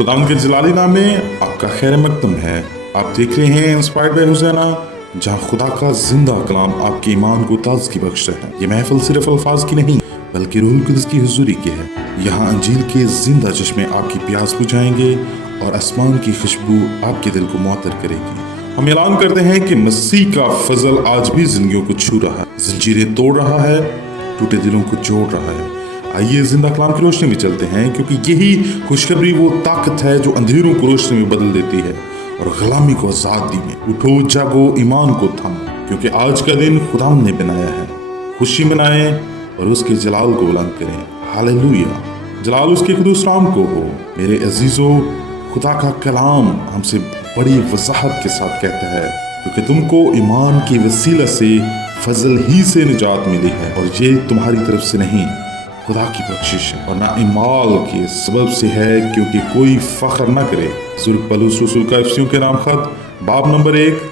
खुदावंद के जलाली नाम में आपका खैर मकदम है। आप देख रहे हैं इंस्पायर्ड बाय हुसैना, जहां खुदा का जिंदा कलाम आपके ईमान को ताज़गी बख्शता है। ये महफिल सिर्फ अल्फाज की नहीं बल्कि रूहुल कुद्स की हुजूरी की है। यहाँ अंजील के जिंदा चश्मे आपकी प्यास बुझाएंगे और आसमान की खुशबू आपके दिल को मुअत्तर करेगी। हम ऐलान करते हैं कि मसीह का फजल आज भी जिंदगियों को छू रहा है, जंजीरें तोड़ रहा है, टूटे दिलों को जोड़ रहा है। आइए जिंदा कलाम की रोशनी में चलते हैं, क्योंकि यही खुशखबरी वो ताकत है जो अंधेरों को रोशनी में बदल देती है और गुलामी को आजादी में। उठो जागो, ईमान को थामो, क्योंकि आज का दिन खुदा ने बनाया है। खुशी मनाएं और उसके जलाल को बुलंद करें। हालेलुया, जलाल उसके कुदूस नाम को हो। मेरे अजीजों, खुदा का कलाम हमसे बड़ी वजाहत के साथ कहता है, क्योंकि तुमको ईमान के वसीला से फजल ही से निजात मिली है, और ये तुम्हारी तरफ से नहीं, खुदा की बख्शिश है, और ना इमाल के सबब से है, क्योंकि कोई फख्र न करे। सूरह पौलुस रसूल का इफिसियों के नाम खत बाब नंबर 1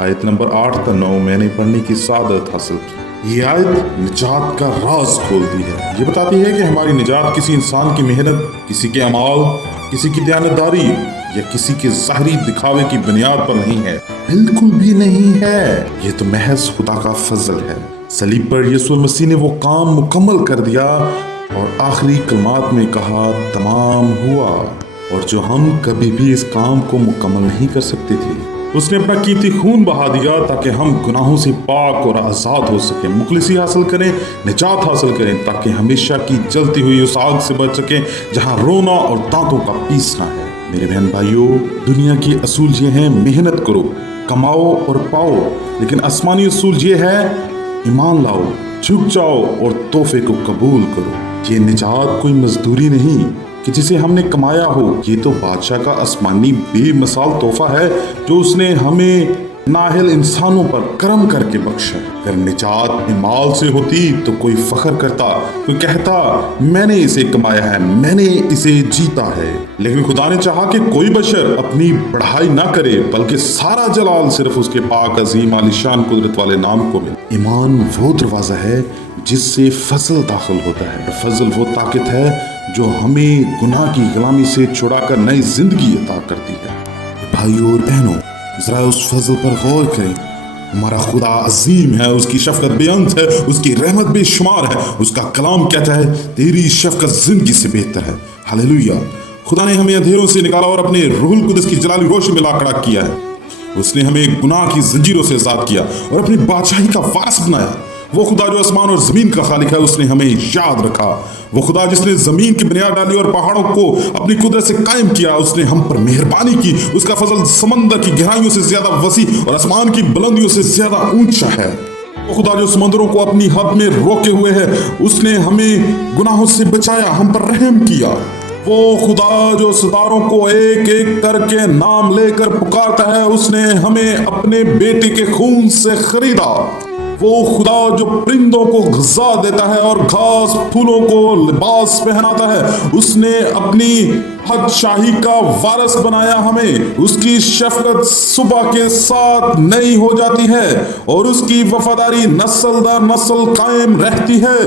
आयत नंबर 8 से 9 मैंने पढ़ने की सादत हासिल की। ये आयत निजात का राज खोलती है। ये बताती है कि हमारी निजात किसी इंसान की मेहनत, किसी के अमाल, किसी की दयानतदारी या किसी के ज़ाहरी दिखावे की बुनियाद पर नहीं है, बिल्कुल भी नहीं है। ये तो महज खुदा का फजल है। सलीब पर यीशु मसीह ने वो काम मुकम्मल कर दिया और आखिरी कलमात में कहा, तमाम हुआ। और जो हम कभी भी इस काम को मुकम्मल नहीं कर सकते थे, उसने अपना कीमती खून बहा दिया ताकि हम गुनाहों से पाक और आज़ाद हो सकें, मुखलिसी हासिल करें, निजात हासिल करें, ताकि हमेशा की जलती हुई उस आग से बच सकें जहां रोना और दांतों का पीसना है। मेरे बहन भाइयों, दुनिया की असूल ये हैं, मेहनत करो, कमाओ और पाओ, लेकिन आसमानी असूल ये है, ईमान लाओ, झुक जाओ और तोहफे को कबूल करो। ये निजात कोई मजदूरी नहीं कि जिसे हमने कमाया हो, ये तो बादशाह का आसमानी बेमिसाल तोहफा है जो उसने हमें नाहिल इंसानों पर करम करके बख्शा। अगर निजात इमाल से होती तो कोई फख्र करता, कोई कहता मैंने इसे कमाया है, मैंने इसे जीता है। लेकिन खुदा ने चाहा कि कोई बशर अपनी बढ़ाई ना करे, बल्कि सारा जलाल सिर्फ उसके पाक अजीम आलिशान कुदरत वाले नाम को मिले। ईमान वो दरवाजा है जिससे फजल दाखिल होता है। फजल वो ताकत है जो हमें गुनाह की गुलामी से छुड़ाकर नई जिंदगी अता करती है। भाइयों और बहनों, जरा उस फजल पर गौर करें। हमारा खुदा अजीम है, उसकी शफकत बेअंत है, उसकी रहमत बेशुमार है। उसका कलाम कहता है, तेरी शफकत जिंदगी से बेहतर है। हालेलुया, खुदा ने हमें अंधेरों से निकाला और अपने रूहुल कुद्स की जलाली रोशनी में ला खड़ा किया है। उसने हमें गुनाह की जंजीरों से आजाद किया और अपनी बादशाही का वारिस बनाया। वो खुदा जो आसमान और जमीन का खालिक है, उसने हमें याद रखा। वो खुदा जिसने जमीन की बुनियाद डाली और पहाड़ों को अपनी कुदरत से कायम किया, उसने हम पर मेहरबानी की। उसका फजल समंदर की गहराइयों से ज्यादा वसी और आसमान की बुलंदियों से ज्यादा ऊंचा है। वो खुदा जो समंदरों को अपनी हद में रोके हुए है, उसने हमें गुनाहों से बचाया, हम पर रहम किया। वो खुदा जो सितारों को एक एक करके नाम लेकर पुकारता है, उसने हमें अपने बेटे के खून से खरीदा। वो खुदा जो परिंदों को ग़िज़ा देता है और घास फूलों को लिबास पहनाता है, उसने अपनी बादशाही का वारिस बनाया हमें। उसकी शफकत सुबह के साथ नई हो जाती है और उसकी वफादारी नस्ल दर नस्ल कायम रहती है।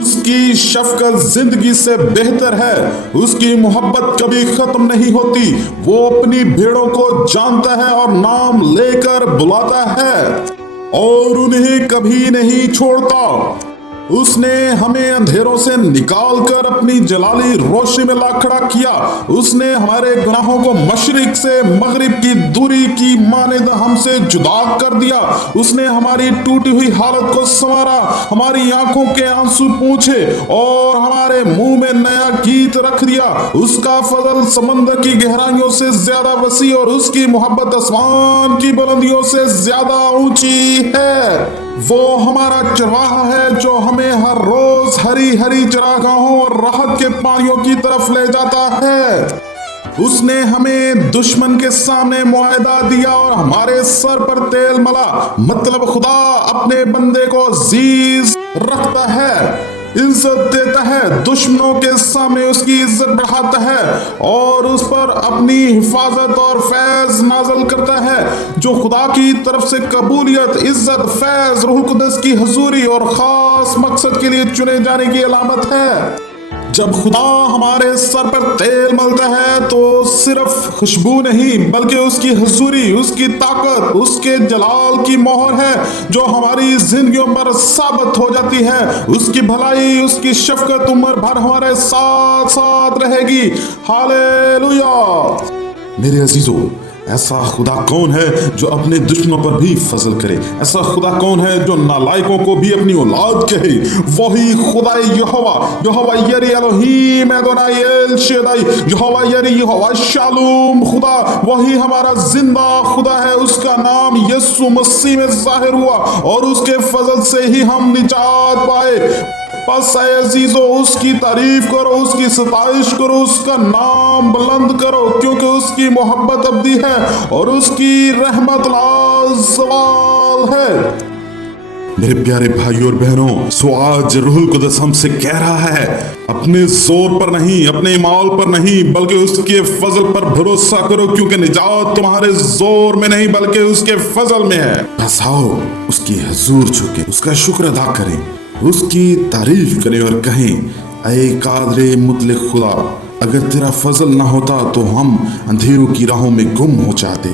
उसकी शफकत जिंदगी से बेहतर है। उसकी मोहब्बत कभी खत्म नहीं होती। वो अपनी भेड़ों को जानता है और नाम लेकर बुलाता है और उन्हें कभी नहीं छोड़ता। उसने हमें अंधेरों से निकालकर अपनी जलाली रोशनी में ला खड़ा किया। उसने हमारे गुनाहों को मशरिक से मगरिब की दूरी की मानिंद हमसे जुदा कर दिया। उसने हमारी टूटी हुई हालत को संवारा, हमारी आंखों के आंसू पूछे और हमारे मुंह में नया गीत रख दिया। उसका फजल समंदर की गहराइयों से ज्यादा वसी और उसकी मोहब्बत आसमान की बुलंदियों से ज्यादा ऊंची है। वो हमारा चरवाहा है जो हमें हर रोज हरी हरी चरागाहों और राहत के पानियों की तरफ ले जाता है। उसने हमें दुश्मन के सामने मुआहदा दिया और हमारे सर पर तेल मला। मतलब खुदा अपने बंदे को अजीज रखता है, इज्जत देता है, दुश्मनों के सामने उसकी इज्जत बढ़ाता है और उस पर अपनी हिफाजत और फैज नाजल करता है। जो खुदा की तरफ से कबूलियत, इज्जत, फैज, रूहुल कुद्स की हुजूरी और खास मकसद के लिए चुने जाने की अलामत है। جب خدا ہمارے سر پر تیل ملتا ہے تو صرف خوشبو نہیں بلکہ اس کی حضوری، اس کی طاقت، اس کے جلال کی مہر ہے جو ہماری زندگیوں پر ثابت ہو جاتی ہے۔ اس کی بھلائی، اس کی شفقت عمر بھر ہمارے ساتھ ساتھ رہے گی۔ ہالےلویا۔ میرے عزیزو، ایسا خدا کون ہے جو اپنے دشمنوں پر بھی فضل کرے؟ ایسا خدا کون ہے جو نالائقوں کو بھی اپنی اولاد کہے؟ وہی خدا یہوہ یری الوہیم ادونائی ایل شدائی، یہوہ یری، یہوہ شالوم خدا، وہی ہمارا زندہ خدا ہے۔ اس کا نام یسوع مسیح میں ظاہر ہوا اور اس کے فضل سے ہی ہم نجات پائے۔ پس اے عزیزو، اس کی تعریف کرو، اس کی ستائش کرو، اس کا نام بلند کرو، کیونکہ اس کی محبت ابدی ہے اور اس کی رحمت لازوال ہے۔ میرے پیارے بھائیوں اور بہنوں، سو آج روح القدس ہم سے کہہ رہا ہے، اپنے زور پر نہیں، اپنے اعمال پر نہیں، بلکہ اس کے فضل پر بھروسہ کرو، کیونکہ نجات تمہارے زور میں نہیں بلکہ اس کے فضل میں ہے۔ بس آؤ اس کی حضور جھکیں، اس کا شکر ادا کریں، اس کی تعریف کریں اور کہیں، اے قادر مطلق خدا، اگر تیرا فضل نہ ہوتا تو ہم اندھیروں کی راہوں میں گم ہو جاتے،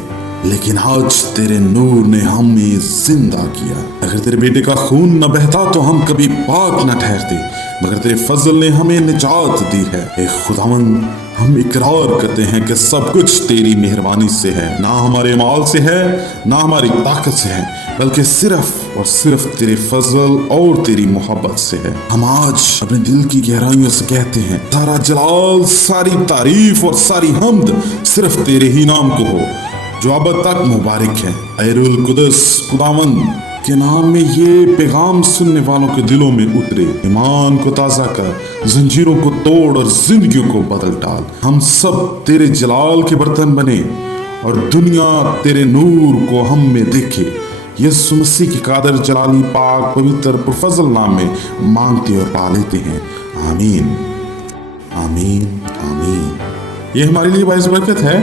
لیکن آج تیرے نور نے ہمیں زندہ کیا۔ اگر تیرے بیٹے کا خون نہ بہتا تو ہم کبھی پاک نہ ٹھہرتے، مگر تیرے فضل نے ہمیں نجات دی ہے۔ اے خداوند، ہم اقرار کرتے ہیں کہ سب کچھ تیری مہربانی سے ہے، نہ ہمارے اعمال سے ہے، نہ ہماری طاقت سے ہے، بلکہ صرف اور صرف تیرے فضل اور تیری محبت سے ہے۔ ہم آج اپنے دل کی گہرائیوں سے کہتے ہیں، سارا جلال، ساری تعریف اور ساری حمد صرف تیرے ہی نام کو ہو جو اب تک مبارک ہے۔ اے روح القدس خداوند کے نام میں یہ پیغام سننے والوں کے دلوں میں اترے، ایمان کو تازہ کر، زنجیروں کو توڑ اور زندگیوں کو بدل ڈال۔ ہم سب تیرے جلال کے برتن بنے اور دنیا تیرے نور کو ہم میں دیکھے۔ یسوع مسیح کی قادر جلالی پاک پوتر پرفضل نام میں مانگتے اور پا لیتے ہیں، آمین آمین آمین۔ یہ ہمارے لیے باعث برکت ہے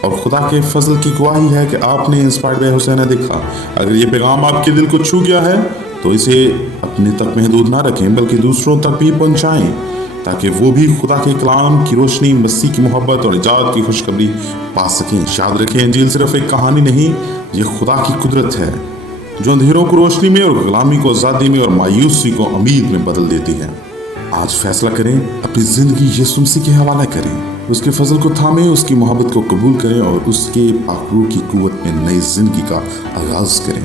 اور خدا کے فضل کی گواہی ہے کہ آپ نے انسپائرڈ بائی حسینہ دیکھا۔ اگر یہ پیغام آپ کے دل کو چھو گیا ہے تو اسے اپنے تک محدود نہ رکھیں بلکہ دوسروں تک بھی پہنچائیں، تاکہ وہ بھی خدا کے کلام کی روشنی، مسیح کی محبت اور نجات کی خوشخبری پا سکیں۔ یاد رکھیں، انجیل صرف ایک کہانی نہیں، یہ خدا کی قدرت ہے جو اندھیروں کو روشنی میں اور غلامی کو آزادی میں اور مایوسی کو امید میں بدل دیتی ہے۔ آج فیصلہ کریں، اپنی زندگی یسوع مسیح کے حوالے کریں، اس کے فضل کو تھامیں، اس کی محبت کو قبول کریں اور اس کے پاک روح کی قوت میں نئی زندگی کا آغاز کریں۔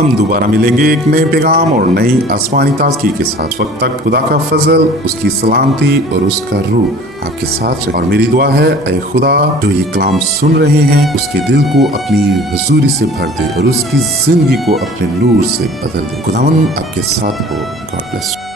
ہم دوبارہ ملیں گے ایک نئے پیغام اور نئی آسمانی تازگی کے ساتھ۔ وقت تک خدا کا فضل، اس کی سلامتی اور اس کا روح آپ کے ساتھ رہے۔ اور میری دعا ہے، اے خدا جو یہ کلام سن رہے ہیں اس کے دل کو اپنی حضوری سے بھر دے اور اس کی زندگی کو اپنے نور سے بدل دے۔ خداوند آپ کے ساتھ ہو۔ God bless.